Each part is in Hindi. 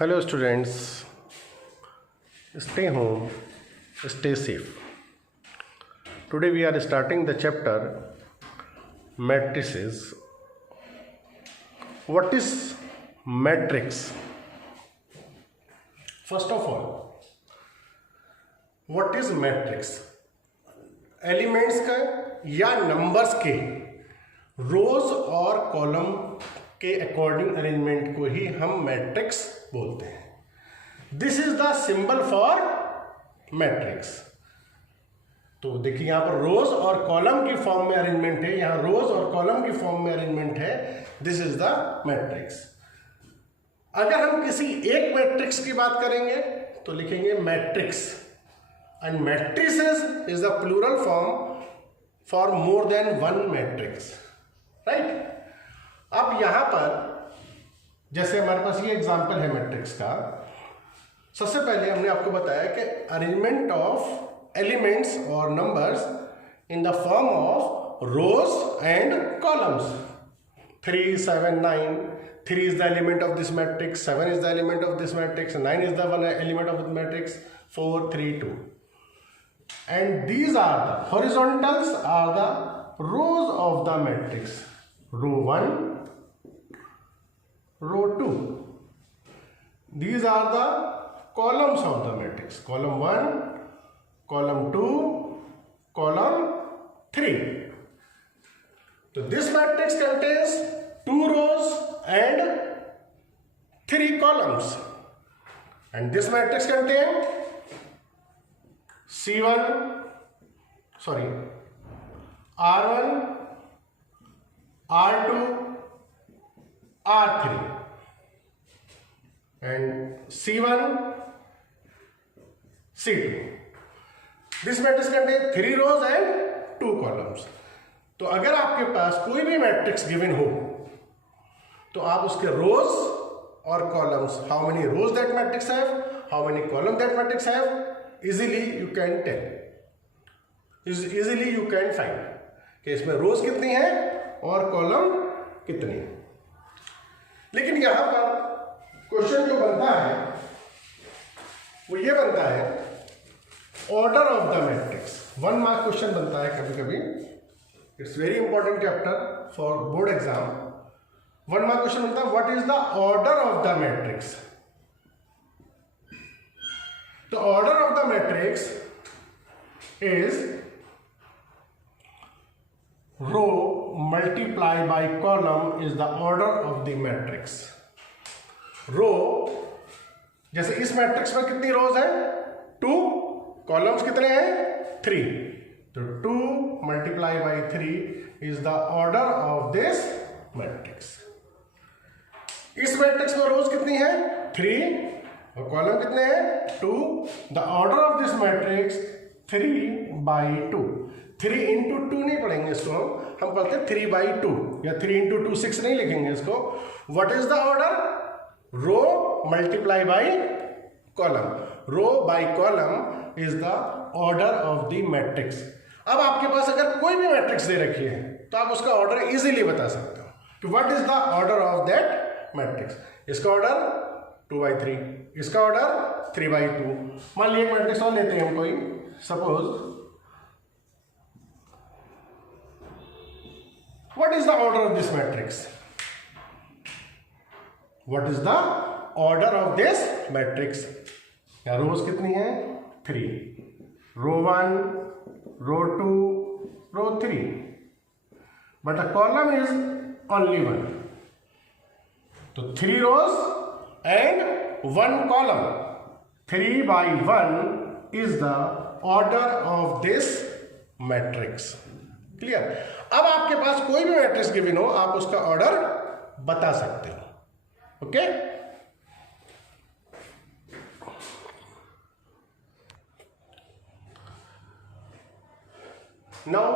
Hello students, stay home, stay safe. Today we are starting the chapter matrices. What is matrix? First of all, what is matrix? Elements का या नंबर्स के रोज और कॉलम के अकॉर्डिंग अरेंजमेंट को ही हम मैट्रिक्स बोलते हैं. This is the symbol for matrix. तो देखिए यहां पर रोज और कॉलम की फॉर्म में अरेंजमेंट है, यहां रोज और कॉलम की फॉर्म में अरेंजमेंट है. This is the matrix. अगर हम किसी एक मैट्रिक्स की बात करेंगे तो लिखेंगे matrix. And matrices is the plural form for more than one matrix, right? अब यहां पर जैसे हमारे पास ये एग्जांपल है मैट्रिक्स का. सबसे पहले हमने आपको बताया कि अरेंजमेंट ऑफ एलिमेंट्स और numbers in the form of rose and columns. 3, 7, 9. 3 is the element of this matrix, 7 is the element of this matrix, 9 is the one element of the matrix, 4, 3, 2. And these are the horizontals are the rows of the matrix. Row 1, row 2. These are the columns of the matrix. Column 1, column 2, column 3. So this matrix contains 2 rows and 3 columns. And this matrix contains R1, R2, R3 and C1, C2. This matrix contains 3 rows and 2 columns. तो अगर आपके पास कोई भी मैट्रिक्स गिवन हो तो आप उसके रोज और columns, how many rows that matrix have, how many column that matrix have, easily you can tell, easily you can find कि इसमें रोज कितनी है और कॉलम कितनी है. लेकिन यहां पर क्वेश्चन जो बनता है वो ये बनता है order of the matrix. 1 mark question बनता है कभी कभी. It's very important chapter for board exam. 1 mark question बनता है what is the order of the matrix. The order of the matrix is row multiply by column is the order of the matrix. Row जैसे इस मैट्रिक्स में कितनी रोज है 2, कॉलम्स कितने हैं 3. तो 2 multiply by 3 is the order of this matrix. इस मैट्रिक्स में रोज कितनी है 3 और कॉलम कितने हैं 2. The order of this matrix 3/2. 3 into 2 नहीं पढ़ेंगे इसको, हम पढ़ते हैं 3/2 या 3 into 2 6 नहीं लिखेंगे इसको. What is the order? Row multiply by column. Row by column is the order of the matrix. अब आपके पास अगर कोई भी मैट्रिक्स दे रखी है तो आप उसका ऑर्डर इजीली बता सकते हो कि what is the order of that matrix. इसका ऑर्डर 2/3, इसका ऑर्डर 3/2. मान लीजिए मैट्रिक्स और लेते हैं हम कोई. Suppose what is the order of this matrix. What is the order of this matrix. या रोज कितनी है 3. रो 1, रो 2, रो 3, but a column is only 1. तो 3 रोज and 1 column. 3/1 is the order of this matrix. Clear? अब आपके पास कोई भी मैट्रिक्स गिवन हो आप उसका ऑर्डर बता सकते हो. Okay now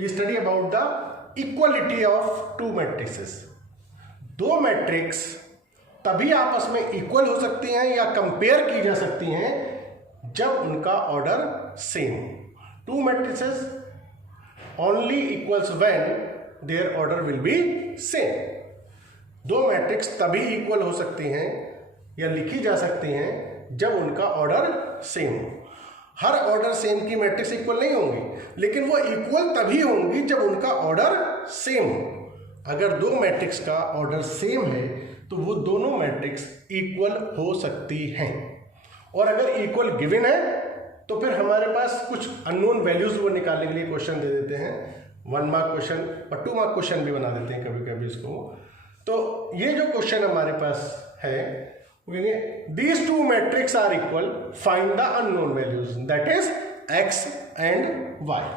we study about the equality of 2 matrices. 2 matrix तभी आपस में इक्वल हो सकती हैं या कंपेयर की जा सकती हैं जब उनका order same. 2 matrices only equals when their order will be same. 2 matrix तभी इक्वल हो सकती हैं या लिखी जा सकती हैं जब उनका ऑर्डर सेम हो। हर ऑर्डर सेम की मैट्रिक्स इक्वल नहीं होंगी, लेकिन वो इक्वल तभी होंगी जब उनका ऑर्डर सेम हो। अगर दो मैट्रिक्स का ऑर्डर सेम है तो वो दोनों मैट्रिक्स इक्वल हो सकती हैं। और अगर इक्वल गिवन है तो फिर हमारे पास कुछ अननोन वैल्यूज वो निकालने के लिए क्वेश्चन दे देते हैं। 1 मार्क क्वेश्चन और 2 मार्क क्वेश्चन भी बना देते हैं कभी कभी इसको। तो ये जो क्वेश्चन हमारे पास है, these two matrix are equal, find the unknown values, that is x and y.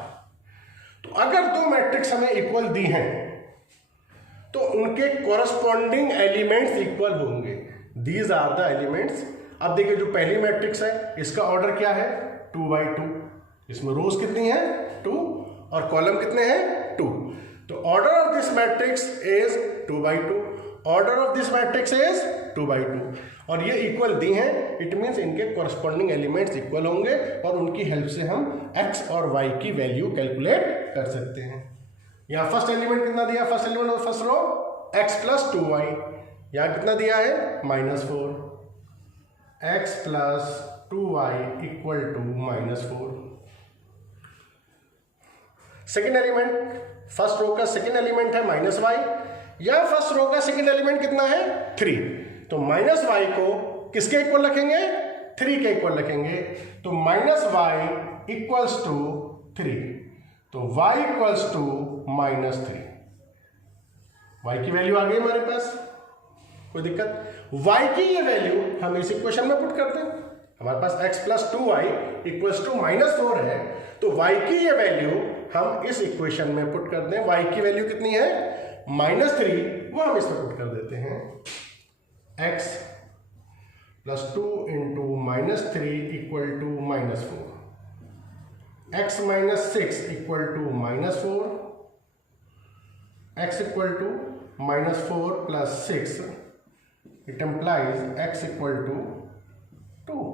तो अगर दो मैट्रिक्स हमें इक्वल दी हैं तो उनके कॉरस्पॉन्डिंग एलिमेंट्स इक्वल होंगे। These are the elements. अब देखिए जो पहली मैट्रिक्स है इसका ऑर्डर क्या है 2×2, इसमें रोज कितनी है 2 और कॉलम कितने हैं 2। तो order of this matrix is 2×2, order of this matrix is 2×2 और ये इक्वल दी हैं, इट मीन्स इनके कॉरस्पॉन्डिंग एलिमेंट्स इक्वल होंगे और उनकी हेल्प से हम x और y की वैल्यू कैलकुलेट कर सकते हैं। यहाँ फर्स्ट एलिमेंट कितना दिया, फर्स्ट एलिमेंट और फर्स्ट रो x + 2y, यहाँ कितना दिया है -4, x + 2y = -4। Second element, first row का सेकेंड एलिमेंट है -y, या फर्स्ट रो का सेकेंड एलिमेंट कितना है 3, तो -y को किसके इक्वल रखेंगे 3 के इक्वल रखेंगे, तो -y = 3, तो y = -3। y की वैल्यू आ गई हमारे पास, कोई दिक्कत। y की ये वैल्यू हम इस इक्वेशन में पुट करते हैं, हमारे पास x + 2y = -4 है, तो y की ये वैल्यू हम इस इक्वेशन में पुट कर दें। y की वैल्यू कितनी है -3, वो हम इसमें पुट कर देते हैं। x + 2 × -3 = -4, x - 6 = -4, x = -4 + 6, it implies x = 2।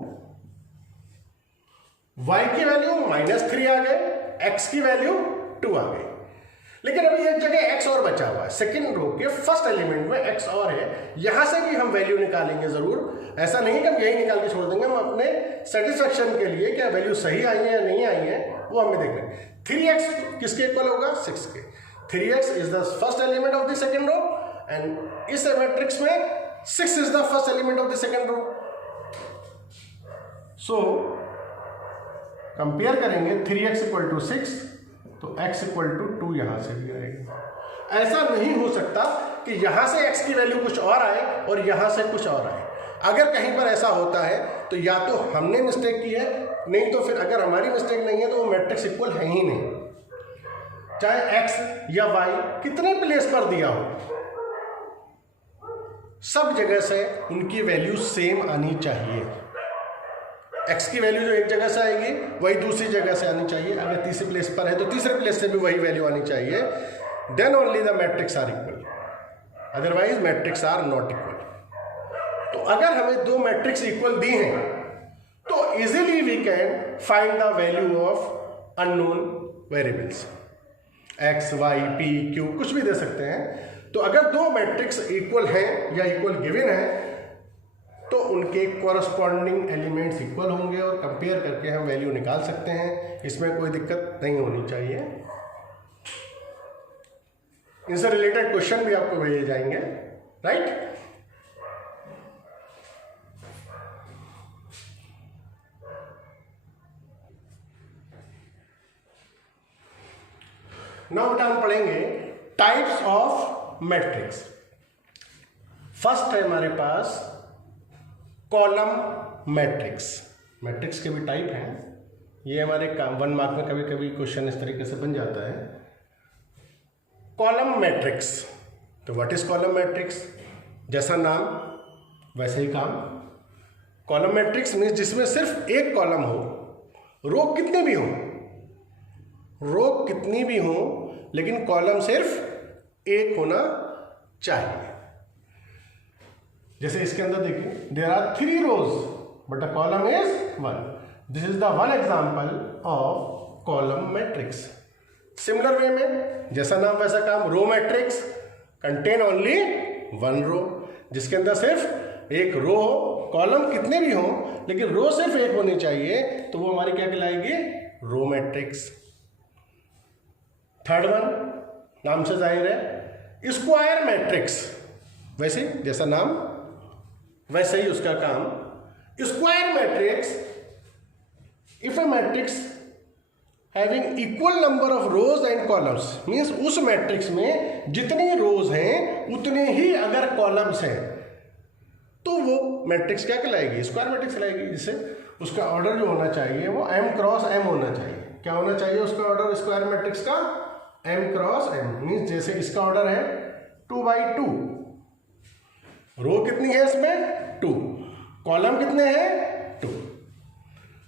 y की वैल्यू -3 आ गए, x की वैल्यू 2 आ गई। लेकिन अभी एक जगह x और बचा हुआ है, सेकेंड रो के फर्स्ट एलिमेंट में x और है, यहां से भी हम वैल्यू निकालेंगे जरूर। ऐसा नहीं कि हम यही निकाल के छोड़ देंगे, हम अपने सेटिस्फेक्शन के लिए क्या वैल्यू सही आई है या नहीं आई है वो हमें देखेंगे। 3x किसके इक्वल होगा 6 के। 3x is the first element of the second row and इस मैट्रिक्स में 6 is the first element of the second row. So compare करेंगे 3x = 6, तो x = 2 यहां से भी आएगा। ऐसा नहीं हो सकता कि यहां से x की वैल्यू कुछ और आए और यहां से कुछ और आए। अगर कहीं पर ऐसा होता है तो या तो हमने मिस्टेक की है, नहीं तो फिर अगर हमारी मिस्टेक नहीं है तो वो मैट्रिक्स इक्वल है ही नहीं, चाहे x या y कितने प्लेस पर दिया हो, सब जगह से उनकी वैल्यू सेम आनी चाहिए। x की वैल्यू जो एक जगह से आएगी वही दूसरी जगह से आनी चाहिए, अगर तीसरे प्लेस पर है तो तीसरे प्लेस से भी वही वैल्यू आनी चाहिए। Then only the matrix are equal, otherwise matrix are not equal. तो अगर हमें दो मैट्रिक्स इक्वल दी हैं तो easily we can find the value of unknown variables, x, y, p, q कुछ भी दे सकते हैं। तो अगर दो मैट्रिक्स इक्वल हैं या इक्वल गिवन है तो उनके कॉरस्पॉन्डिंग एलिमेंट्स इक्वल होंगे और कंपेयर करके हम वैल्यू निकाल सकते हैं, इसमें कोई दिक्कत नहीं होनी चाहिए। इनसे रिलेटेड क्वेश्चन भी आपको भेजे जाएंगे, राइट। नाउ बेटा हम पढ़ेंगे टाइप्स ऑफ मैट्रिक्स। फर्स्ट है हमारे पास कॉलम मैट्रिक्स। मैट्रिक्स के भी टाइप हैं, ये हमारे 1 मार्क में कभी कभी क्वेश्चन इस तरीके से बन जाता है। कॉलम मैट्रिक्स, तो व्हाट इज कॉलम मैट्रिक्स, जैसा नाम वैसे ही काम। कॉलम मैट्रिक्स मीन्स जिसमें सिर्फ एक कॉलम हो, रो कितने भी हो, रो कितनी भी हो लेकिन कॉलम सिर्फ एक होना चाहिए। जैसे इसके अंदर देखिए, there are 3 rows but a column is 1। This is the one example of column matrix. Similar way में जैसा नाम वैसा काम, row matrix contain only 1 row, जिसके अंदर सिर्फ एक रो हो कॉलम कितने भी हों लेकिन रो सिर्फ एक होनी चाहिए, तो वो हमारी क्या कहलाएगी? Row matrix. थर्ड वन, नाम से जाहिर है, स्क्वायर मैट्रिक्स। वैसे जैसा नाम वैसे ही उसका काम। Square matrix, if A matrix having equal number of rose and columns, means उस मैट्रिक्स में जितने रोज हैं उतने ही अगर कॉलम्स हैं, तो वो मैट्रिक्स क्या कहलाएगी? स्क्वायर मैट्रिक्स कहलाएगी। जिससे उसका ऑर्डर जो होना चाहिए वो m क्रॉस m होना चाहिए। क्या होना चाहिए उसका ऑर्डर स्क्वायर मैट्रिक्स का? m cross m। मीन्स जैसे इसका ऑर्डर है 2x2, रो कितनी है इसमें? 2, कॉलम कितने हैं? 2।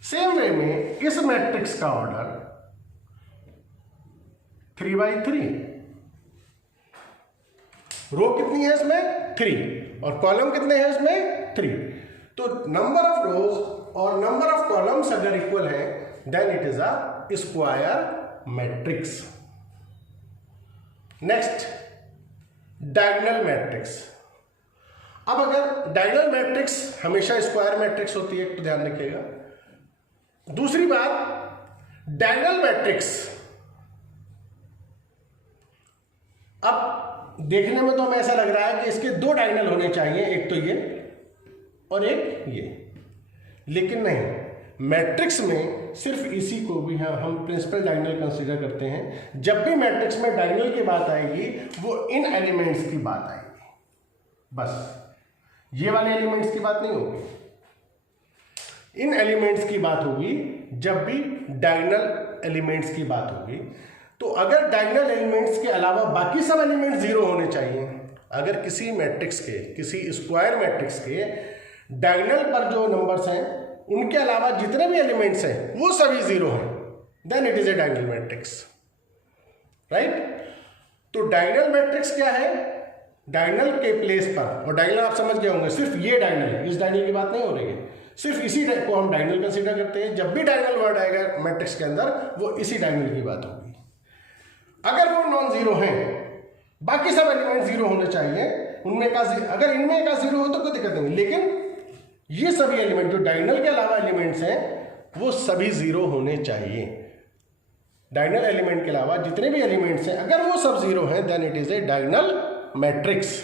सेम वे में इस मैट्रिक्स का ऑर्डर 3x3, रो कितनी है इसमें? 3, और कॉलम कितने हैं इसमें? 3। तो नंबर ऑफ रोज और नंबर ऑफ कॉलम्स अगर इक्वल है then it is a square matrix. Next, diagonal matrix. अब अगर डायगोनल मैट्रिक्स हमेशा स्क्वायर मैट्रिक्स होती है, तो ध्यान रखिएगा। दूसरी बात, डायगोनल मैट्रिक्स अब देखने में तो हमें ऐसा लग रहा है कि इसके 2 डायगोनल होने चाहिए, एक तो ये और एक ये, लेकिन नहीं। मैट्रिक्स में सिर्फ इसी को भी हम प्रिंसिपल डायगोनल कंसीडर करते हैं। जब भी मैट्रिक्स में डायगोनल की बात आएगी वो इन एलिमेंट्स की बात आएगी, बस ये वाले एलिमेंट्स की बात नहीं होगी, इन एलिमेंट्स की बात होगी जब भी डायगोनल एलिमेंट्स की बात होगी। तो अगर डायगोनल एलिमेंट्स के अलावा बाकी सब एलिमेंट्स 0 होने चाहिए। अगर किसी मैट्रिक्स के, किसी स्क्वायर मैट्रिक्स के डायगोनल पर जो नंबर्स हैं उनके अलावा जितने भी एलिमेंट्स हैं वो सभी 0 हैं, then it is a diagonal matrix, right. तो डायगोनल मैट्रिक्स क्या है? डायगोनल के प्लेस पर, और डायगोनल आप समझ गए होंगे, सिर्फ ये डायगोनल है, इस डायगोनल की बात नहीं हो रही है, सिर्फ इसी को हम डायगोनल कंसीडर करते हैं। जब भी डायगोनल वर्ड आएगा मैट्रिक्स के अंदर वो इसी डायगोनल की बात होगी। अगर वो नॉन जीरो हैं, बाकी सब एलिमेंट 0 होने चाहिए, उनमें का अगर इनमें का 0 हो तो कोई दिक्कत नहीं, लेकिन ये सभी एलिमेंट जो डायगोनल के अलावा एलिमेंट्स हैं वो सभी 0 होने चाहिए। डायगोनल एलिमेंट के अलावा जितने भी एलिमेंट्स हैं अगर वो सब 0 हैं then it is a diagonal matrix.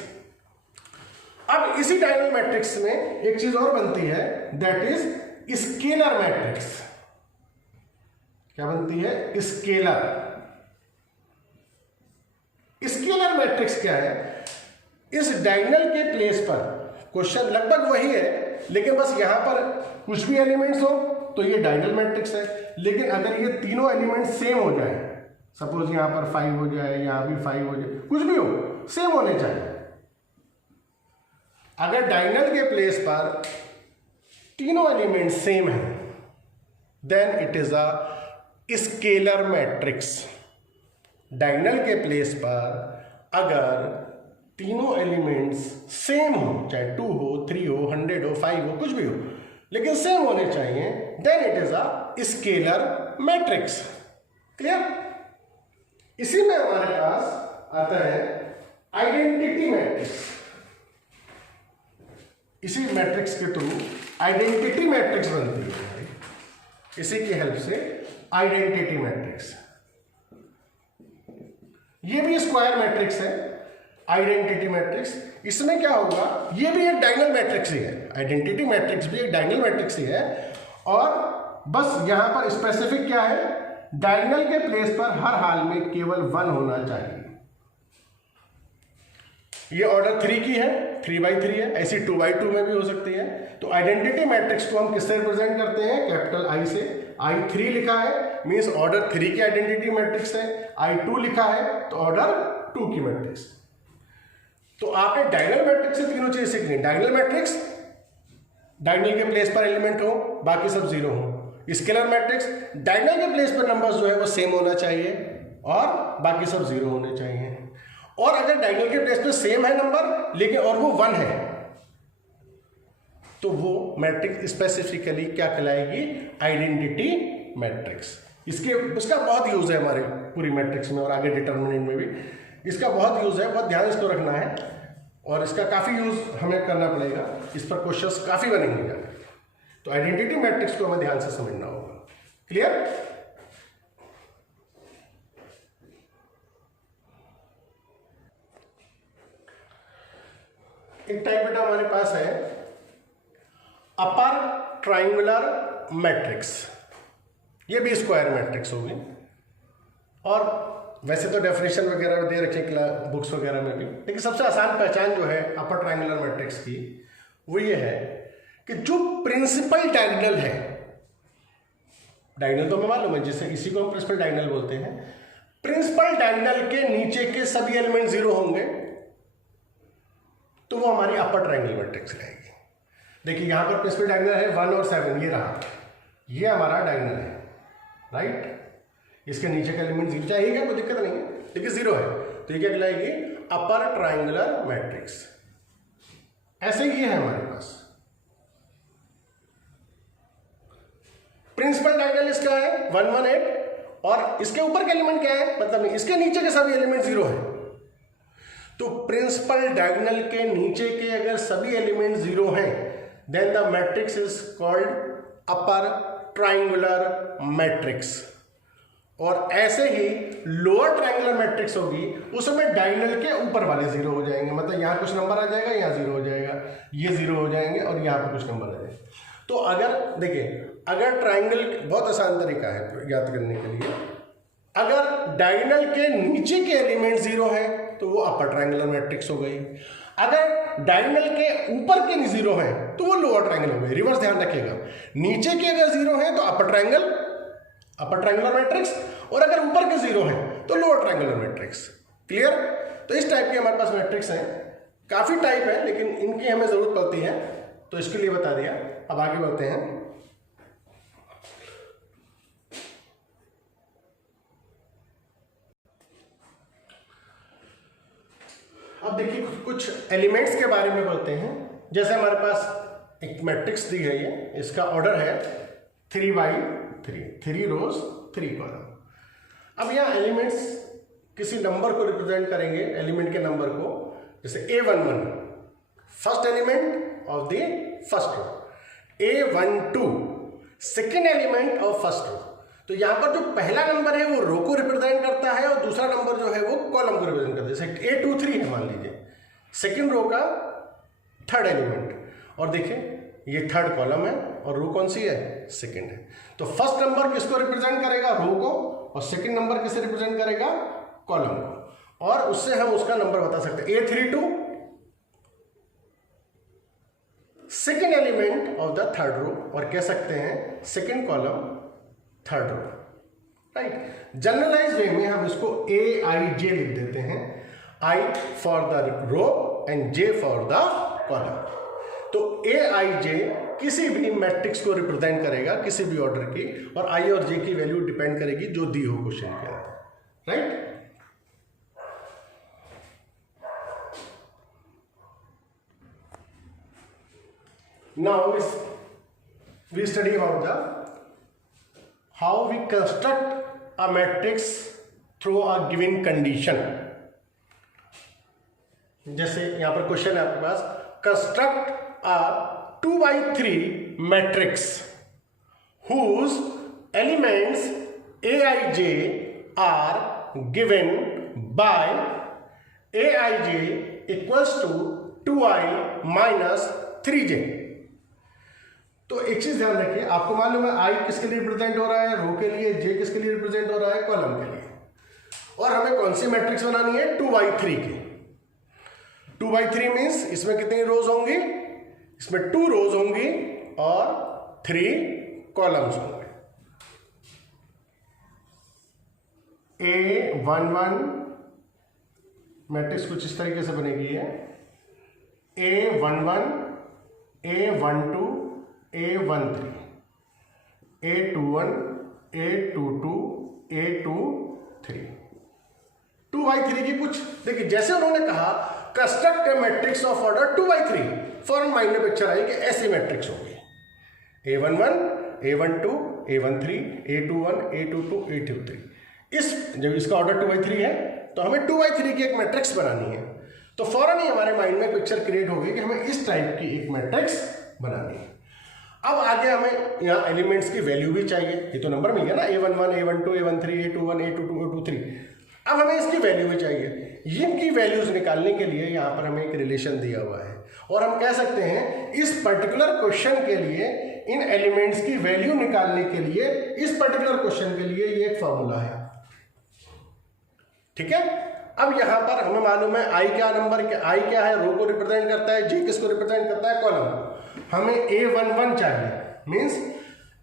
अब इसी डायगोनल मैट्रिक्स में एक चीज और बनती है, दैट इज स्केलर मैट्रिक्स। क्या बनती है? स्केलर। स्केलर मैट्रिक्स क्या है? इस डायगोनल के प्लेस पर, क्वेश्चन लगभग वही है लेकिन बस यहां पर कुछ भी एलिमेंट्स हो तो ये डायगोनल मैट्रिक्स है, लेकिन अगर ये तीनों एलिमेंट्स सेम हो जाए, सपोज यहां पर 5 हो जाए, यहां भी 5 हो जाए, कुछ भी हो, सेम होने चाहिए। अगर डायगोनल के प्लेस पर तीनों एलिमेंट सेम है then it is a scalar matrix. Diagonal के प्लेस पर अगर तीनों एलिमेंट्स सेम हो, चाहे 2 हो, 3 हो, 100 हो, 5 हो, कुछ भी हो, लेकिन सेम होने चाहिए, then it is a scalar matrix. Clear? इसी में हमारे पास आता है आइडेंटिटी मैट्रिक्स। इसी मैट्रिक्स के थ्रू आइडेंटिटी मैट्रिक्स बनती है, इसी की हेल्प से आइडेंटिटी मैट्रिक्स। ये भी स्क्वायर मैट्रिक्स है, आइडेंटिटी मैट्रिक्स। इसमें क्या होगा? ये भी एक डायगोनल मैट्रिक्स ही है, आइडेंटिटी मैट्रिक्स भी एक डायगोनल मैट्रिक्स ही है, और बस यहां पर स्पेसिफिक क्या है? डायगोनल के प्लेस पर हर हाल में केवल 1 होना चाहिए। ये ऑर्डर 3 की है, 3x3 है, ऐसी 2x2 में भी हो सकती है। तो आइडेंटिटी मैट्रिक्स को हम किससे रिप्रेजेंट करते हैं? कैपिटल I से। I3 लिखा है मीन्स ऑर्डर 3 की आइडेंटिटी मैट्रिक्स है, I2 लिखा है तो ऑर्डर 2 की मैट्रिक्स। तो आपने डायगोनल मैट्रिक्स से तीनों चीजें सीखनी। डायगोनल मैट्रिक्स, डायगोनल के प्लेस पर एलिमेंट हो, बाकी सब 0 हो। स्केलर मैट्रिक्स, डायगोनल के प्लेस पर नंबर्स जो है वो सेम होना चाहिए और बाकी सब 0 होने चाहिए। और अगर डायगोनल के प्लेस पे सेम है नंबर लेकिन और वो 1 है तो वो मैट्रिक्स स्पेसिफिकली क्या कहलाएगी? Identity matrix. इसका बहुत यूज है हमारे पूरी मैट्रिक्स में और आगे डिटरमिनेंट में भी इसका बहुत यूज है, बहुत ध्यान इसको रखना है। और इसका काफ़ी यूज़ हमें करना पड़ेगा, इस पर क्वेश्चंस काफ़ी बनेंगे जाने। तो आइडेंटिटी मैट्रिक्स को हमें ध्यान से समझना होगा। क्लियर? एक टाइप बेटा हमारे पास है अपर ट्राइंगुलर मैट्रिक्स, ये भी स्क्वायर मैट्रिक्स होगी। और वैसे तो डेफिनेशन वगैरह दे रखे बुक्स वगैरह में भी, लेकिन सबसे आसान पहचान जो है अपर ट्राइंगुलर मैट्रिक्स की वो ये है कि जो प्रिंसिपल डायगोनल है, डायगोनल तो हमें मालूम है, जिसे इसी को हम प्रिंसिपल डायगोनल बोलते हैं, प्रिंसिपल डायगोनल के नीचे के सभी एलिमेंट जीरो होंगे तो वो हमारी अपर ट्राइंगुलर मैट्रिक्स रहेगी। देखिए यहां पर प्रिंसिपल डायगोनल है 1 और 7, ये रहा, ये हमारा डायगोनल है, राइट। इसके नीचे का एलिमेंट जीरो चाहिए, कोई दिक्कत नहीं है, लेकिन जीरो है, तो ये क्या कहलाएगी? Upper triangular matrix. ऐसे ही है हमारे पास प्रिंसिपल डायगोनल इसका है 1 1 8 और इसके ऊपर के एलिमेंट क्या है, मतलब इसके नीचे के सभी एलिमेंट जीरो है। तो प्रिंसिपल डायगोनल के नीचे के अगर सभी एलिमेंट जीरो हैं then the matrix is called upper triangular matrix. और ऐसे ही लोअर ट्राइंगुलर मैट्रिक्स होगी, उसमें डायगोनल के ऊपर वाले जीरो हो जाएंगे, मतलब यहाँ कुछ नंबर आ जाएगा, यहाँ जीरो हो जाएगा, ये जीरो हो जाएंगे और यहाँ पर कुछ नंबर आ जाएगा। तो अगर देखिए, अगर ट्राइंगल, बहुत आसान तरीका है याद करने के लिए, अगर डायगोनल के नीचे के एलिमेंट जीरो है तो वो अपर ट्राइंगुलर मैट्रिक्स हो गई, अगर डायगोनल के ऊपर के जीरो है तो वो लोअर ट्राइंगल हो गई। रिवर्स ध्यान रखिएगा, नीचे के अगर जीरो है तो अपर ट्राइंगुलर मैट्रिक्स, और अगर ऊपर के जीरो है तो लोअर ट्राइंगुलर मैट्रिक्स। क्लियर? तो इस टाइप के हमारे पास मैट्रिक्स हैं, काफी टाइप है लेकिन इनकी हमें जरूरत पड़ती है, तो इसके लिए बता दिया। अब आगे बढ़ते हैं। अब देखिए कुछ एलिमेंट्स के बारे में बोलते हैं। जैसे हमारे पास एक मैट्रिक्स दी है, ये इसका ऑर्डर है 3x3, 3 रोज 3 कॉलम। अब यहाँ एलिमेंट्स किसी नंबर को रिप्रेजेंट करेंगे, एलिमेंट के नंबर को, जैसे A11 first element of the first row, A12 second element of first row. तो यहाँ पर जो पहला नंबर है वो रो को रिप्रेजेंट करता है और दूसरा नंबर जो है वो कॉलम को रिप्रेजेंट करता है। जैसे A23 है मान लीजिए, सेकेंड रो का थर्ड एलिमेंट, और देखिए ये थर्ड कॉलम है और रो कौन सी है? सेकेंड है। तो फर्स्ट नंबर किसको रिप्रेजेंट करेगा? रो को, और सेकेंड नंबर किसे रिप्रेजेंट करेगा? कॉलम को। और उससे हम उसका नंबर बता सकते हैं A32 second element of the third row, और कह सकते हैं second column third row, right. Generalise way में हम इसको AIJ लिख देते हैं, I for the row and J for the column. तो AIJ किसी भी मैट्रिक्स को रिप्रेजेंट करेगा, किसी भी ऑर्डर की, और I और J की वैल्यू डिपेंड करेगी जो दी हो क्वेश्चन के अंदर, right. Now we study about the how we construct a matrix through a given condition। जैसे यहां पर क्वेश्चन है आपके पास, construct a 2x3 matrix whose elements Aij are given by Aij equals to 2i minus 3j। तो एक चीज ध्यान रखिए, आपको मालूम है आई किसके लिए रिप्रेजेंट हो रहा है? रो के लिए। जे किसके लिए रिप्रेजेंट हो रहा है? कॉलम के लिए। और हमें कौन सी मैट्रिक्स बनानी है? 2x3 की। 2x3 मीन्स इसमें कितनी रोज होंगी? इसमें 2 रोज होंगी और 3 कॉलम्स होंगे। A11 मैट्रिक्स कुछ इस तरीके से बनेगी है, A11 A12 A13 A21 A22 A23 2x3 की कुछ देखिए, जैसे उन्होंने कहा construct A matrix of order 2x3, foreign mind में पिक्चर आई कि ऐसी मैट्रिक्स होगी A11 A12 A13 A21 A22 A23। जब इसका ऑर्डर 2x3 है तो हमें 2x3 की एक मैट्रिक्स बनानी है। तो फौरन ही हमारे माइंड में पिक्चर क्रिएट होगी कि हमें इस टाइप की एक मैट्रिक्स बनानी है। अब आगे हमें यहाँ एलिमेंट्स की वैल्यू भी चाहिए, ये तो नंबर मिल गया ना, A11, A12, A13, A21, A22, A23। अब हमें इसकी वैल्यू भी चाहिए। इनकी वैल्यूज निकालने के लिए यहाँ पर हमें एक रिलेशन दिया हुआ है और हम कह सकते हैं इस पर्टिकुलर क्वेश्चन के लिए इन एलिमेंट्स की वैल्यू निकालने के लिए इस पर्टिकुलर क्वेश्चन के लिए ये एक फॉर्मूला है। ठीक है, अब यहां पर हमें मालूम है आई क्या नंबर क्या, आई क्या है, रो को रिप्रेजेंट करता है, जे किसको रिप्रेजेंट करता है, कॉलम। हमें A11 चाहिए, मींस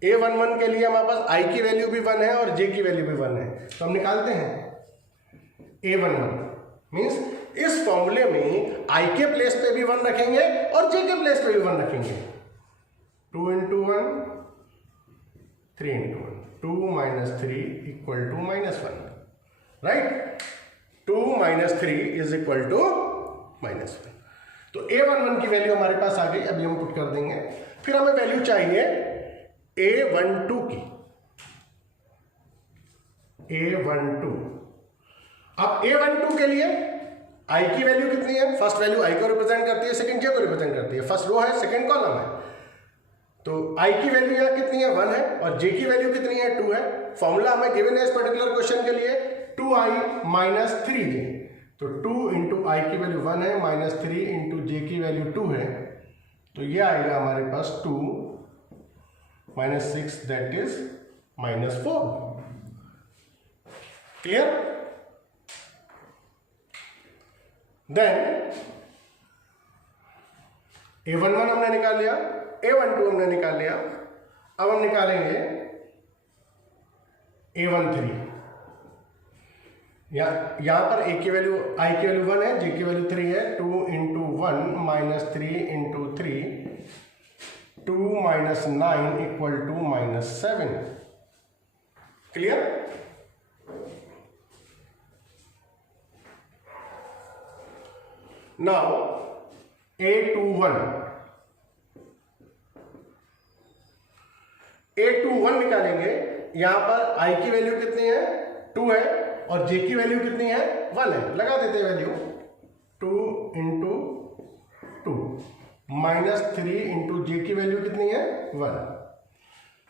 A11 के लिए हमारे पास आई की वैल्यू भी 1 है और जे की वैल्यू भी 1 है, तो हम निकालते हैं A11 मींस इस फॉर्मूले में आई के प्लेस पे भी 1 रखेंगे और जे के प्लेस पे भी 1 रखेंगे। 2 into 1, 3 into 1, 2 minus 3 equal to -1, right? 2 minus 3 is equal to -1। तो A11 की वैल्यू हमारे पास आ गई, अभी हम पुट कर देंगे। फिर हमें वैल्यू चाहिए A12 की, A12। अब A12 के लिए I की वैल्यू कितनी है, फर्स्ट वैल्यू I को रिप्रेजेंट करती है, सेकंड J को रिप्रेजेंट करती है, फर्स्ट रो है सेकंड कॉलम है, तो I की वैल्यू यहाँ कितनी है 1 है और J की वैल्यू कितनी है 2 है। फॉर्मूला हमें गिवन है इस पर्टिकुलर क्वेश्चन के लिए 2I minus 3J, तो 2 into I की वैल्यू 1 है माइनस 3 into J की वैल्यू 2 है, तो ये आएगा हमारे पास 2 minus 6 that is -4। Clear? Then A11 हमने निकाल लिया, A12 हमने निकाल लिया। अब हम निकालेंगे A13। यहां पर A की वैल्यू I की वैल्यू 1 है, J की वैल्यू 3 है, 2 into 1 minus 3 into 3, 2 minus 9 equal to -7। Clear? Now A21 निकालेंगे। यहां पर I की वैल्यू कितनी है 2 है और J की वैल्यू कितनी है 1 है, लगा देते हैं value 2 into 2 minus 3 into J की वैल्यू कितनी है 1।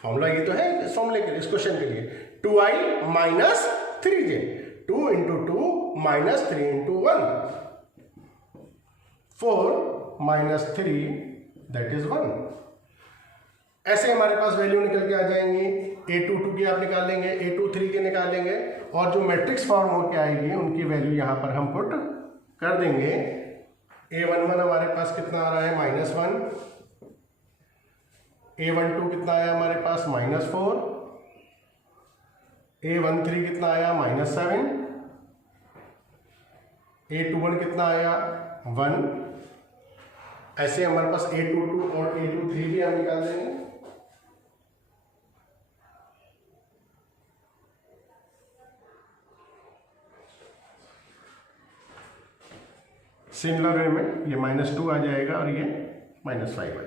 फॉर्मूला ये तो है इस फॉर्मूले के लिए, इस क्वेश्चन के लिए 2I minus 3J, 2 into 2 minus 3 into 1, 4 minus 3 that is 1। ऐसे हमारे पास वैल्यू निकल के आ जाएंगी। A22 की आप निकाल लेंगे, A23 के निकाल लेंगे और जो मैट्रिक्स फॉर्म होकर आएगी उनकी वैल्यू यहाँ पर हम पुट कर देंगे। A11 हमारे पास कितना आ रहा है -1, A12 कितना आया हमारे पास -4, A13 कितना आया -7, A21 कितना आया 1। ऐसे हमारे पास A22 और A23 भी हम निकाल देंगे। सिमिलर वे में ये -2 आ जाएगा और ये -5 आ जाएगा।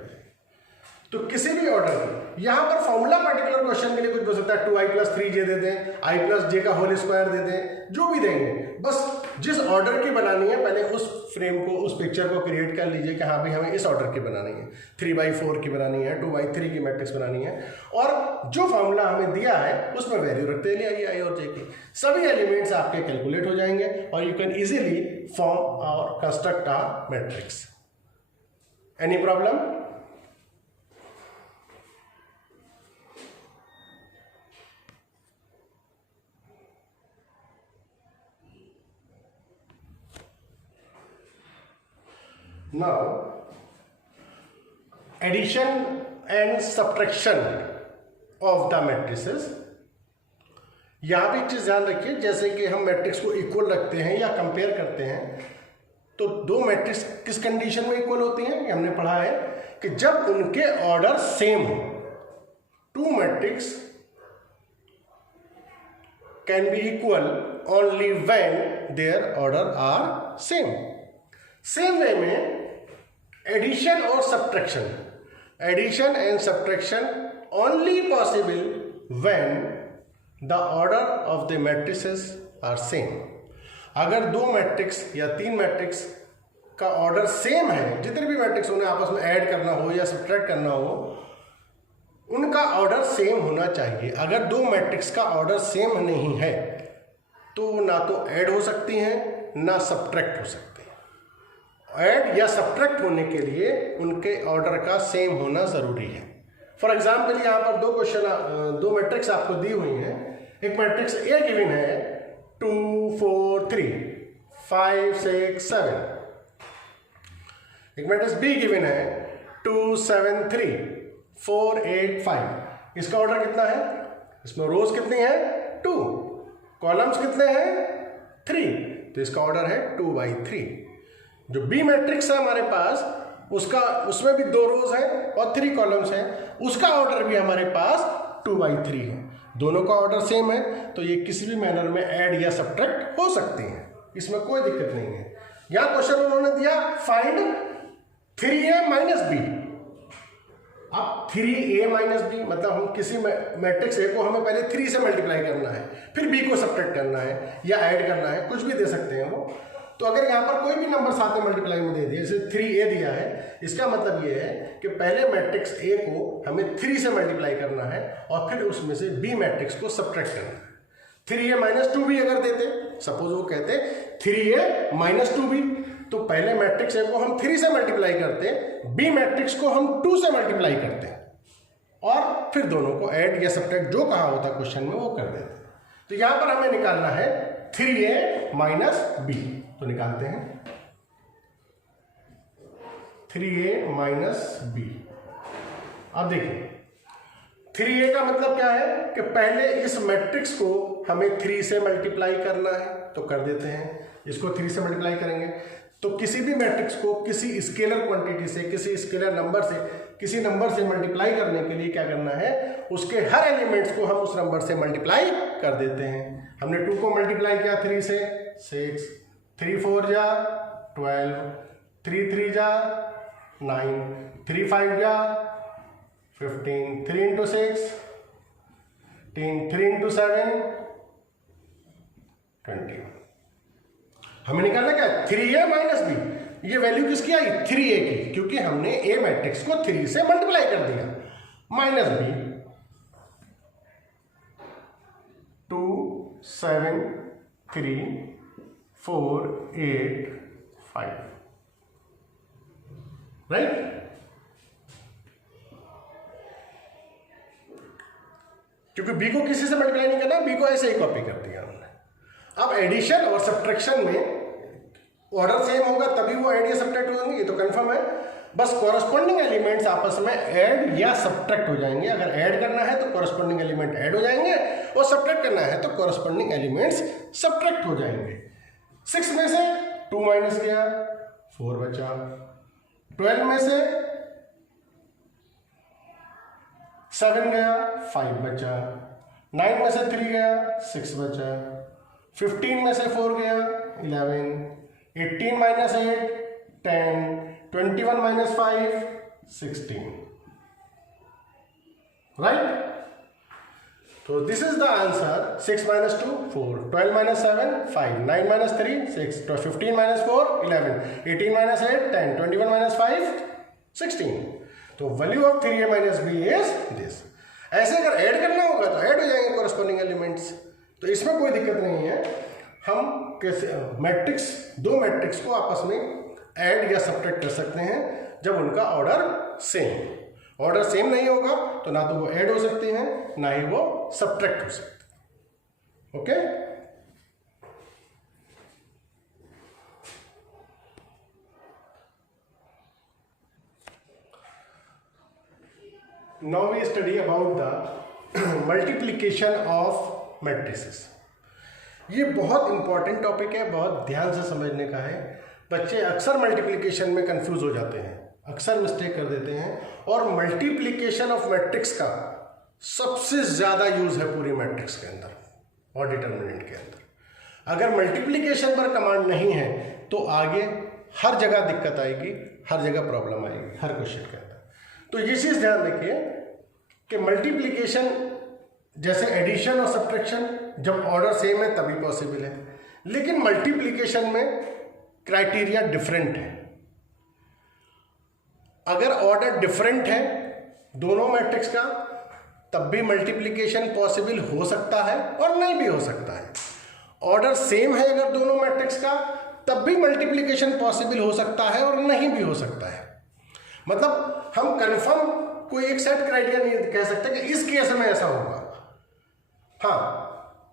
तो किसी भी ऑर्डर यहां पर फॉर्मूला पर्टिकुलर क्वेश्चन के लिए कुछ हो सकता है, 2I plus 3J दे दें, I plus J का होल स्क्वायर दे दें, जो भी देंगे, बस जिस ऑर्डर की बनानी है पहले उस फ्रेम को, उस पिक्चर को क्रिएट कर लीजिए कि हाँ भाई हमें इस ऑर्डर की बनानी है, 3/4 की बनानी है, 2/3 की मैट्रिक्स बनानी है और जो फॉर्मूला हमें दिया है उसमें वैल्यू रखते लिए आइए I और J की, सभी एलिमेंट्स आपके कैलकुलेट हो जाएंगे और यू कैन इजीली फॉर्म और construct a matrix. Any problem? Now, addition and subtraction of the matrices। यहां भी एक चीज ध्यान रखिए, जैसे कि हम मैट्रिक्स को इक्वल रखते हैं या कंपेयर करते हैं तो दो मैट्रिक्स किस कंडीशन में इक्वल होती हैं, ये हमने पढ़ा है कि जब उनके ऑर्डर सेम हो। Two matrix can be equal only when their order are same. Same way में एडिशन और subtraction, addition and subtraction only possible when the order of the matrices are same. अगर दो मैट्रिक्स या तीन मैट्रिक्स का ऑर्डर सेम है, जितने भी मैट्रिक्स उन्हें आपस में ऐड करना हो या सब्ट्रैक्ट करना हो, उनका ऑर्डर सेम होना चाहिए। अगर दो मैट्रिक्स का ऑर्डर सेम नहीं है तो ना तो ऐड हो सकती हैं ना सब्ट्रैक्ट हो सकती हैं। ऐड या सब्ट्रैक्ट होने के लिए उनके ऑर्डर का सेम होना ज़रूरी है। फॉर एग्जाम्पल यहाँ पर दो मैट्रिक्स आपको दी हुई हैं। एक मैट्रिक्स ए गिवन है 2 4 3 5 6 7। एक मैट्रिक्स बी गिवन है 2 7 3 4 8 5। इसका ऑर्डर कितना है? इसमें रोज कितनी है? 2। कॉलम्स कितने हैं? 3। तो इसका ऑर्डर है 2/3। जो बी मैट्रिक्स है हमारे पास, उसमें भी 2 रोज है और 3 कॉलम्स हैं, उसका ऑर्डर भी हमारे पास 2/3 है। दोनों का ऑर्डर सेम है तो ये किसी भी मैनर में ऐड या सब्ट्रैक्ट हो सकती हैं, इसमें कोई दिक्कत नहीं है। यहां क्वेश्चन उन्होंने दिया फाइंड 3a माइनस बी। अब 3a माइनस बी मतलब हम किसी मैट्रिक्स ए को हमें पहले 3 से मल्टीप्लाई करना है, फिर b को सब्ट्रैक्ट करना है या ऐड करना है, कुछ भी दे सकते हैं वो। तो अगर यहाँ पर कोई भी नंबर साथ में मल्टीप्लाई में दे दिया, जैसे 3a दिया है, इसका मतलब ये है कि पहले मैट्रिक्स a को हमें 3 से मल्टीप्लाई करना है और फिर उसमें से b मैट्रिक्स को सब्ट्रैक्ट करना है। 3a माइनस 2b अगर देते, सपोज वो कहते 3a माइनस 2b, तो पहले मैट्रिक्स ए को हम 3 से मल्टीप्लाई करते, बी मैट्रिक्स को हम 2 से मल्टीप्लाई करते और फिर दोनों को ऐड या सब्ट्रैक्ट जो कहा होता क्वेश्चन में वो कर देते। तो यहां पर हमें निकालना है 3a माइनस बी। तो निकालते हैं 3a माइनस बी। अब देखिए 3a का मतलब क्या है कि पहले इस मैट्रिक्स को हमें 3 से मल्टीप्लाई करना है, तो कर देते हैं। इसको 3 से मल्टीप्लाई करेंगे तो किसी भी मैट्रिक्स को किसी स्केलर क्वांटिटी से, किसी स्केलर नंबर से, किसी नंबर से मल्टीप्लाई करने के लिए क्या करना है, उसके हर एलिमेंट्स को हम उस नंबर से मल्टीप्लाई कर देते हैं। हमने 2 को मल्टीप्लाई किया 3 से 6, 3 4 जा 12, 3 3 जा 9, 3 5 जा 15, 3 into 6 10, 3 into 7 21। हमें निकालना क्या है? 3a minus B. ये वैल्यू किसकी आई? 3a की, क्योंकि हमने a मैट्रिक्स को 3 से मल्टीप्लाई कर दिया। Minus b 2 7 3 4 8 5, right? क्योंकि b को किसी से मल्टीप्लाई नहीं करना, b को ऐसे ही कॉपी कर दिया हमने। अब एडिशन और सब्ट्रैक्शन में ऑर्डर सेम होगा तभी वो ऐड या सब्ट्रैक्ट होंगे, ये तो कंफर्म है। बस कॉरस्पॉन्डिंग एलिमेंट्स आपस में ऐड या सब्ट्रैक्ट हो जाएंगे। अगर ऐड करना है तो कॉरस्पॉन्डिंग एलिमेंट ऐड हो जाएंगे और सब्ट्रैक्ट करना है तो कॉरस्पॉन्डिंग एलिमेंट्स सब्ट्रैक्ट हो जाएंगे। 6 में से 2 माइनस गया 4 बचा, 12 में से 7 गया 5 बचा, 9 में से 3 गया 6 बचा, 15 में से 4 गया 11, 18 माइनस 8 10, 21 माइनस 5 16, राइट? तो this is the answer. 6 minus 2 4, 12 minus 7 5, 9 minus 3 6, 15 minus 4 11, 18 minus 8 10, 21 minus 5 16। तो value of 3a minus b is this. ऐसे अगर ऐड करना होगा तो ऐड हो जाएंगे कॉरस्पॉन्डिंग एलिमेंट्स, तो इसमें कोई दिक्कत नहीं है। हम कैसे दो मैट्रिक्स को आपस में ऐड या सब्ट्रैक्ट कर सकते हैं जब उनका ऑर्डर सेम। ऑर्डर सेम नहीं होगा तो ना तो वो ऐड हो सकते हैं ना ही वो सब्ट्रैक्ट हो सकते हैं। Okay, now we study about the multiplication of matrices। ये बहुत इंपॉर्टेंट टॉपिक है, बहुत ध्यान से समझने का है। बच्चे अक्सर मल्टीप्लिकेशन में कंफ्यूज हो जाते हैं, अक्सर मिस्टेक कर देते हैं। और मल्टीप्लिकेशन ऑफ मैट्रिक्स का सबसे ज़्यादा यूज है पूरी मैट्रिक्स के अंदर और डिटर्मिनेंट के अंदर। अगर मल्टीप्लिकेशन पर कमांड नहीं है तो आगे हर जगह दिक्कत आएगी, हर जगह प्रॉब्लम आएगी, हर क्वेश्चन के अंदर। तो ये चीज़ ध्यान रखिए कि मल्टीप्लिकेशन जैसे एडिशन और सब्ट्रैक्शन जब ऑर्डर सेम है तभी पॉसिबल है, लेकिन मल्टीप्लिकेशन में क्राइटेरिया डिफरेंट है। अगर ऑर्डर डिफरेंट है दोनों मैट्रिक्स का तब भी मल्टीप्लिकेशन पॉसिबल हो सकता है और नहीं भी हो सकता है। ऑर्डर सेम है अगर दोनों मैट्रिक्स का तब भी मल्टीप्लिकेशन पॉसिबल हो सकता है और नहीं भी हो सकता है। मतलब हम कंफर्म कोई एक सेट क्राइटेरिया नहीं कह सकते कि इस केस में ऐसा होगा। हाँ,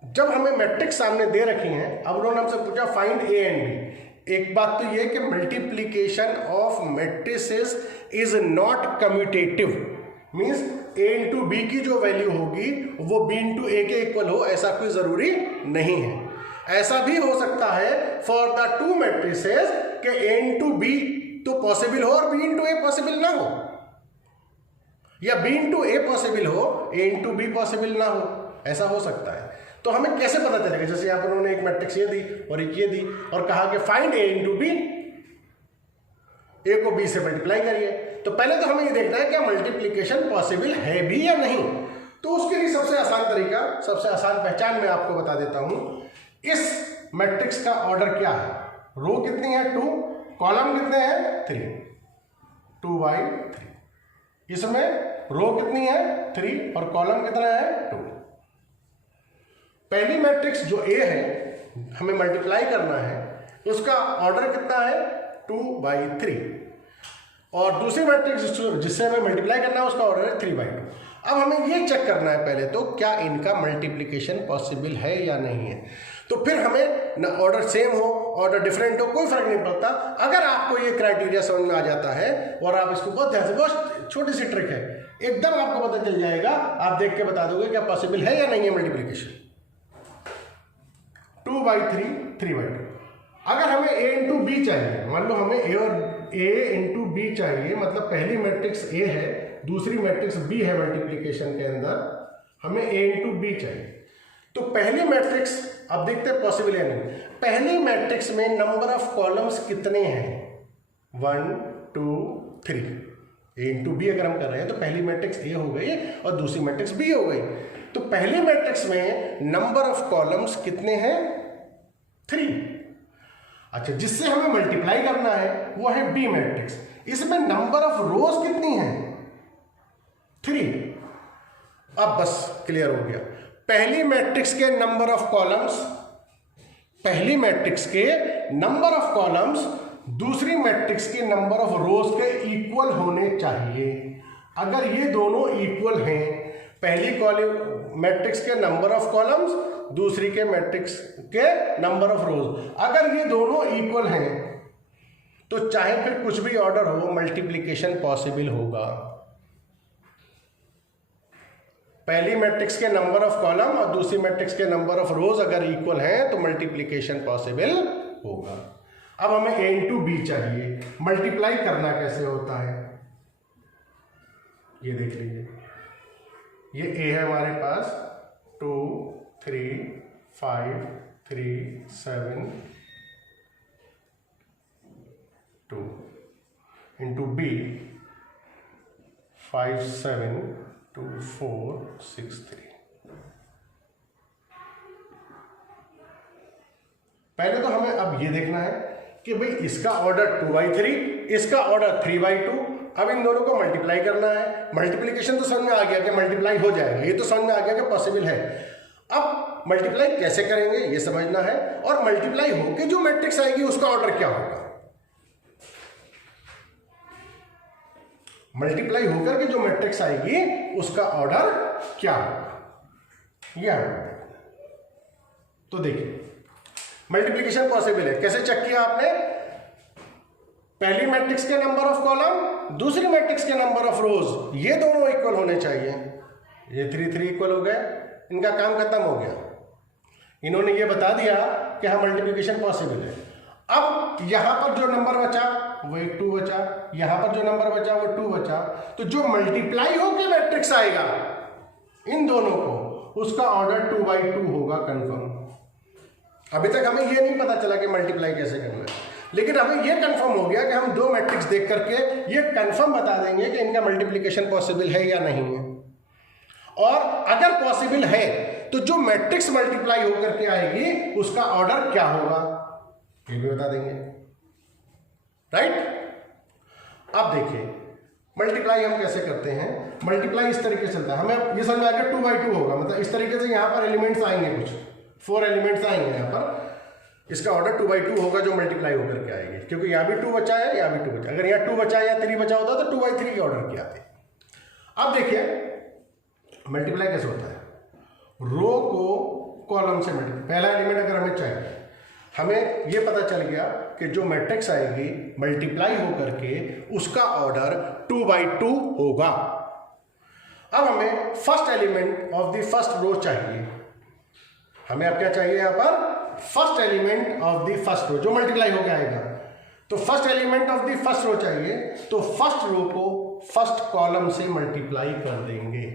जब हमें मैट्रिक्स सामने दे रखी हैं, अब उन्होंने हमसे पूछा फाइंड ए एंड बी। एक बात तो ये कि multiplication of matrices is not commutative, means A into B की जो वैल्यू होगी वो बी इंटू ए के इक्वल हो, ऐसा कोई जरूरी नहीं है। ऐसा भी हो सकता है फॉर द टू मैट्रिसेस कि ए इंटू बी तो पॉसिबल हो और बी इंटू ए पॉसिबल ना हो, या बी इंटू ए पॉसिबल हो ए इंटू बी पॉसिबल ना हो, ऐसा हो सकता है। तो हमें कैसे पता चलेगा? जैसे यहाँ पर उन्होंने एक मैट्रिक्स ये दी और एक ये दी और कहा कि फाइंड ए इंटू बी, ए को बी से मल्टीप्लाई करिए। तो पहले तो हमें ये देखना है क्या मल्टीप्लिकेशन पॉसिबल है भी या नहीं। तो उसके लिए सबसे आसान तरीका, सबसे आसान पहचान मैं आपको बता देता हूं। इस मैट्रिक्स का ऑर्डर क्या है? रो कितनी है? 2, कॉलम कितने हैं? 3, 2 बाई 3। इसमें रो कितनी है? 3 और कॉलम कितना है? 2। पहली मैट्रिक्स जो ए है हमें मल्टीप्लाई करना है, उसका ऑर्डर कितना है? 2 बाई 3। और दूसरी मैट्रिक्स जिससे हमें मल्टीप्लाई करना है उसका ऑर्डर है 3 बाई 2। अब हमें ये चेक करना है पहले तो क्या इनका मल्टीप्लिकेशन पॉसिबल है या नहीं है। तो फिर हमें न ऑर्डर सेम हो ऑर्डर डिफरेंट हो कोई फर्क नहीं पड़ता। अगर आपको ये क्राइटेरिया समझ में आ जाता है और आप इसको बहुत ध्यान से, बहुत छोटी सी ट्रिक है, एकदम आपको पता चल जाएगा, आप देख के बता दोगे क्या पॉसिबल है या नहीं है मल्टीप्लिकेशन। 2 by 3, 3 by 2। अगर हमें ए इंटू बी चाहिए, मान लो हमें ए और ए इंटू बी चाहिए, मतलब पहली मैट्रिक्स ए है दूसरी मैट्रिक्स बी है, मल्टीप्लिकेशन के अंदर हमें ए इंटू बी चाहिए। तो पहली मैट्रिक्स, अब देखते हैं पॉसिबल है नहीं। पहली मैट्रिक्स में नंबर ऑफ कॉलम्स कितने हैं? 1 2 3। ए इंटू बी अगर हम कर रहे हैं तो पहली मैट्रिक्स ए हो गई और दूसरी मैट्रिक्स बी हो गई। तो पहली मैट्रिक्स में नंबर ऑफ कॉलम्स कितने हैं? 3। अच्छा, जिससे हमें मल्टीप्लाई करना है वो है बी मैट्रिक्स। इसमें नंबर ऑफ रोज कितनी है? 3। अब बस क्लियर हो गया। पहली मैट्रिक्स के नंबर ऑफ कॉलम्स, पहली मैट्रिक्स के नंबर ऑफ कॉलम्स दूसरी मैट्रिक्स के नंबर ऑफ रोज के इक्वल होने चाहिए। अगर ये दोनों इक्वल हैं, पहली कॉलम मैट्रिक्स के नंबर ऑफ कॉलम्स दूसरी के मैट्रिक्स के नंबर ऑफ रोज, अगर ये दोनों इक्वल हैं तो चाहे फिर कुछ भी ऑर्डर हो मल्टीप्लिकेशन पॉसिबल होगा। पहली मैट्रिक्स के नंबर ऑफ कॉलम और दूसरी मैट्रिक्स के नंबर ऑफ रोज अगर इक्वल हैं तो मल्टीप्लिकेशन पॉसिबल होगा। अब हमें ए इंटू बी चाहिए, मल्टीप्लाई करना कैसे होता है ये देख लीजिए। ये ए है हमारे पास 2 3 5 3 7 2 इंटू बी 5 7 2 4 6 3। पहले तो हमें अब ये देखना है कि भाई इसका ऑर्डर 2 बाई 3, इसका ऑर्डर 3 बाई 2। अब इन दोनों को मल्टीप्लाई करना है। मल्टीप्लिकेशन तो समझ में आ गया कि मल्टीप्लाई हो जाएगा, ये तो समझ में आ गया कि पॉसिबल है। अब मल्टीप्लाई कैसे करेंगे ये समझना है, और मल्टीप्लाई होके जो मैट्रिक्स आएगी उसका ऑर्डर क्या होगा। मल्टीप्लाई होकर के जो मैट्रिक्स आएगी उसका ऑर्डर क्या होगा यह। तो देखिए मल्टीप्लिकेशन पॉसिबल है, कैसे चेक किया आपने? पहली मैट्रिक्स के नंबर ऑफ कॉलम दूसरी मैट्रिक्स के नंबर ऑफ रोज, ये दोनों इक्वल होने चाहिए। ये 3 3 इक्वल हो गए, इनका काम खत्म हो गया। इन्होंने ये बता दिया कि हाँ मल्टीप्लिकेशन पॉसिबल है। अब यहां पर जो नंबर बचा वो 1 2 बचा, यहां पर जो नंबर बचा वो 2 बचा। तो जो मल्टीप्लाई होकर मैट्रिक्स आएगा इन दोनों को, उसका ऑर्डर 2 बाई 2 होगा कंफर्म। अभी तक हमें ये नहीं पता चला कि मल्टीप्लाई कैसे करना है, लेकिन हमें ये कंफर्म हो गया कि हम दो मैट्रिक्स देख करके ये कंफर्म बता देंगे कि इनका मल्टीप्लिकेशन पॉसिबल है या नहीं है। और अगर पॉसिबल है तो जो मैट्रिक्स मल्टीप्लाई होकर के आएगी उसका ऑर्डर क्या होगा ये भी बता देंगे, राइट। अब देखिए मल्टीप्लाई हम कैसे करते हैं, मल्टीप्लाई इस तरीके से चलता है, हमें ये समझ में आ गया 2/2 होगा, मतलब इस तरीके से यहाँ पर एलिमेंट्स आएंगे, कुछ 4 एलिमेंट्स आएंगे यहाँ पर, इसका ऑर्डर 2/2 होगा जो मल्टीप्लाई होकर के आएगी, क्योंकि यहाँ भी 2 बचा है, यहाँ भी 2 बचा, अगर यहाँ 2 बचा या 3 बचा होता तो 2/3 के ऑर्डर के आते। अब देखिए मल्टीप्लाई कैसे होता है, रो को कॉलम से मल्टीप्लाई, पहला एलिमेंट अगर हमें चाहिए, हमें ये पता चल गया कि जो मैट्रिक्स आएगी मल्टीप्लाई होकर के उसका ऑर्डर 2/2 होगा। अब हमें first element of the first row चाहिए, हमें अब क्या चाहिए यहाँ पर, first element of the first row जो मल्टीप्लाई होकर आएगा, तो first element of the first row चाहिए, तो फर्स्ट रो को फर्स्ट कॉलम से मल्टीप्लाई कर देंगे,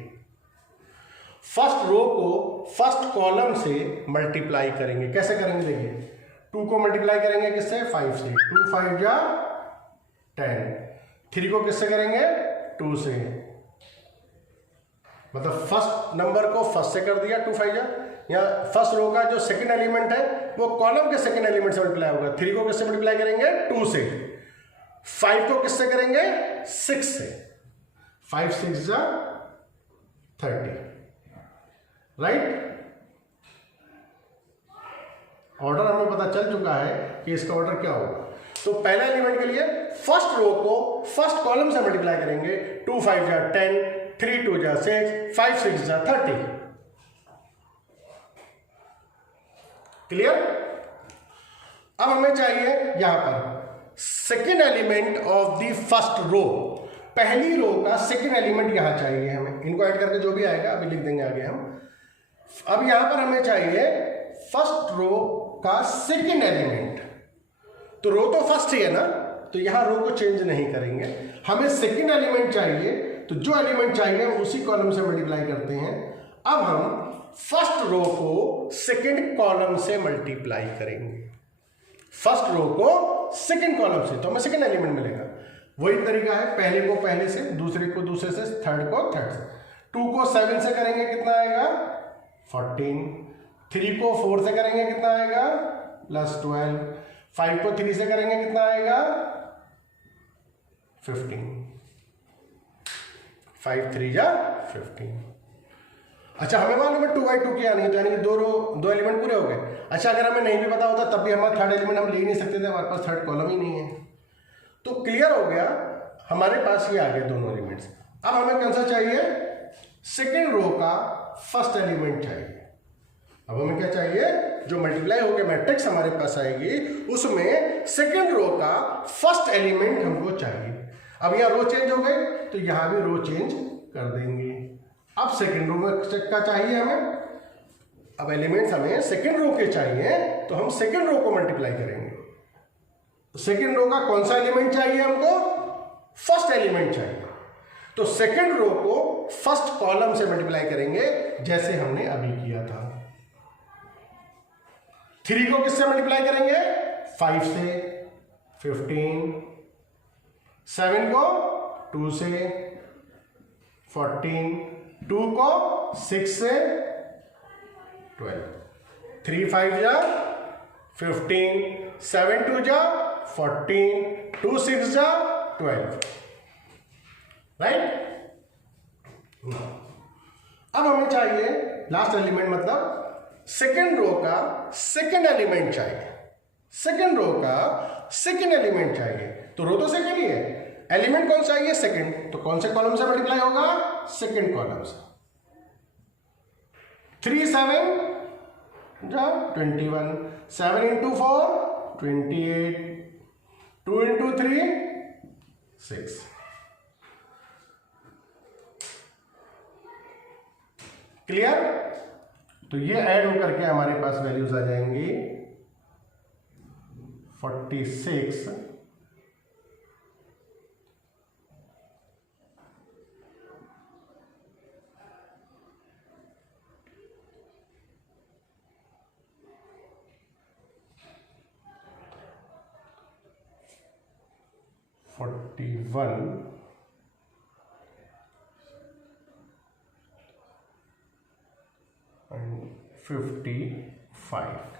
फर्स्ट रो को फर्स्ट कॉलम से मल्टीप्लाई करेंगे। कैसे करेंगे देखिए, 2 को मल्टीप्लाई करेंगे किससे, 5 से, 2 5 जा 10, 3 को किससे करेंगे, 2 से, मतलब फर्स्ट नंबर को फर्स्ट से कर दिया, 2 5 जा, या फर्स्ट रो का जो सेकंड एलिमेंट है वो कॉलम के सेकंड एलिमेंट से मल्टीप्लाई होगा, 3 को किससे मल्टीप्लाई करेंगे, 2 से, 5 को किससे करेंगे, 6 से, 5 6 जा 30, राइट। ऑर्डर हमें पता चल चुका है कि इसका ऑर्डर क्या होगा, तो पहला एलिमेंट के लिए फर्स्ट रो को फर्स्ट कॉलम से मल्टीप्लाई करेंगे, 2 5 जा 10, 3 2 जा 6, 5 6 जा 30, क्लियर। अब हमें चाहिए यहां पर second element of the first row, पहली रो का सेकेंड एलिमेंट यहां चाहिए हमें, इनको ऐड करके जो भी आएगा अभी लिख देंगे आगे हम। अब यहां पर हमें चाहिए फर्स्ट रो का सेकेंड एलिमेंट, तो रो तो फर्स्ट ही है ना, तो यहां रो को चेंज नहीं करेंगे, हमें सेकेंड एलिमेंट चाहिए, तो जो एलिमेंट चाहिए हम उसी कॉलम से मल्टीप्लाई करते हैं। अब हम फर्स्ट रो को सेकेंड कॉलम से मल्टीप्लाई करेंगे, फर्स्ट रो को सेकेंड कॉलम से, तो हमें सेकेंड एलिमेंट मिलेगा। वही तरीका है, पहले को पहले से, दूसरे को दूसरे से, थर्ड को थर्ड से। 2 को 7 से करेंगे कितना आएगा, 14, 3 को 4 से करेंगे कितना आएगा, +12, 5 को 3 से करेंगे कितना आएगा, 15, 5 3 जा 15। अच्छा हमें मालूम है 2/2 क्या नहीं, तो यानी कि दो एलिमेंट पूरे हो गए। अच्छा अगर हमें नहीं भी पता होता तब भी हमारा थर्ड एलिमेंट हम ले ही नहीं सकते थे, हमारे पास थर्ड कॉलम ही नहीं है, तो क्लियर हो गया, हमारे पास ये आ गए दोनों एलिमेंट्स। अब हमें कौन सा चाहिए, सेकेंड रो का फर्स्ट एलिमेंट चाहिए। अब हमें क्या चाहिए, जो मल्टीप्लाई होकर मैट्रिक्स हमारे पास आएगी उसमें सेकेंड रो का फर्स्ट एलिमेंट हमको चाहिए। अब यहाँ रो चेंज हो गई तो यहाँ भी रो चेंज कर देंगे। अब सेकेंड रो का चाहिए हमें, अब एलिमेंट्स हमें सेकेंड रो के चाहिए तो हम सेकेंड रो को मल्टीप्लाई करेंगे। सेकेंड रो का कौन सा एलिमेंट चाहिए हमको, फर्स्ट एलिमेंट चाहिए, तो सेकेंड रो को फर्स्ट कॉलम से मल्टीप्लाई करेंगे जैसे हमने अभी किया था। 3 को किससे मल्टीप्लाई करेंगे, 5 से, 15, 7 को 2 से, 14, 2 को 6 से, 12, 3 5 जा 15, 7 2 जा 14, 2 6 जा 12, राइट। अब हमें चाहिए लास्ट एलिमेंट, मतलब सेकेंड रो का सेकेंड एलिमेंट चाहिए, सेकेंड रो का सेकेंड एलिमेंट चाहिए, तो रो तो सेकेंड ही है, एलिमेंट कौन सा है, सेकेंड, तो कौन से कॉलम से मल्टीप्लाई होगा, सेकेंड कॉलम से। 3 7 जा 21, 7 into 4 28, 2 into 3 6, क्लियर। तो ये ऐड होकर के हमारे पास वैल्यूज आ जाएंगी 46, 41 and 55,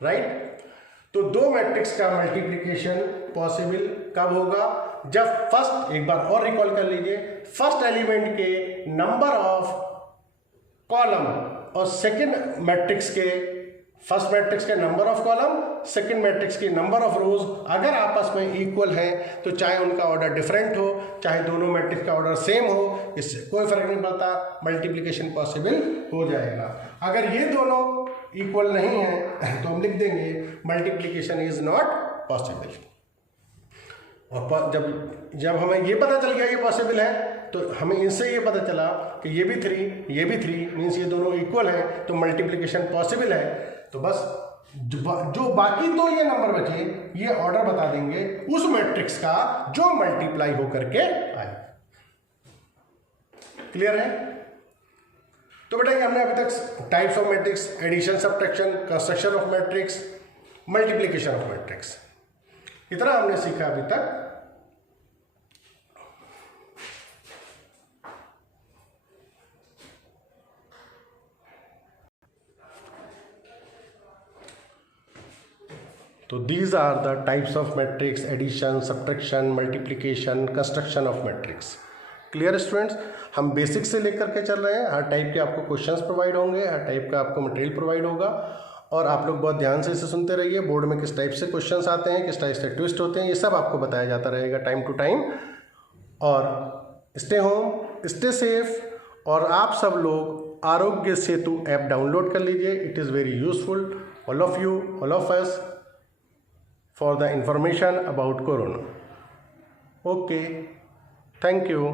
राइट। तो दो मैट्रिक्स का मल्टीप्लिकेशन पॉसिबल कब होगा? जब फर्स्ट, एक बार और रिकॉल कर लीजिए, फर्स्ट एलिमेंट के नंबर ऑफ कॉलम और सेकंड मैट्रिक्स के, फर्स्ट मैट्रिक्स के number of column, second matrix की नंबर ऑफ रोज अगर आपस में इक्वल हैं, तो चाहे उनका ऑर्डर डिफरेंट हो, चाहे दोनों मैट्रिक्स का ऑर्डर सेम हो, इससे कोई फर्क नहीं पड़ता, मल्टीप्लिकेशन पॉसिबल हो जाएगा। अगर ये दोनों इक्वल नहीं है तो हम लिख देंगे मल्टीप्लिकेशन इज नॉट पॉसिबल। और जब हमें ये पता चल गया ये पॉसिबल है, तो हमें इनसे ये पता चला कि ये भी 3 ये भी 3 मीन्स ये दोनों इक्वल हैं, तो मल्टीप्लिकेशन पॉसिबल है। तो बस जो बाकी तो ये नंबर बचे, ये ऑर्डर बता देंगे उस मैट्रिक्स का जो मल्टीप्लाई होकर के आए। क्लियर है? तो बेटा हमने अभी तक types of matrix, addition, subtraction, construction of matrix, multiplication of matrix, इतना हमने सीखा अभी तक। तो these are the types of matrix: addition, subtraction, multiplication, construction of matrix. Clear students? हम बेसिक से लेकर के चल रहे हैं, हर टाइप के आपको क्वेश्चंस प्रोवाइड होंगे, हर टाइप का आपको मटेरियल प्रोवाइड होगा, और आप लोग बहुत ध्यान से इसे सुनते रहिए। बोर्ड में किस टाइप से क्वेश्चंस आते हैं, किस टाइप से ट्विस्ट होते हैं, ये सब आपको बताया जाता रहेगा टाइम टू टाइम। और स्टे होम, स्टे सेफ, और आप सब लोग आरोग्य सेतु ऐप डाउनलोड कर लीजिए। It is very useful, all of you, all of us, for the information about corona. Okay, thank you.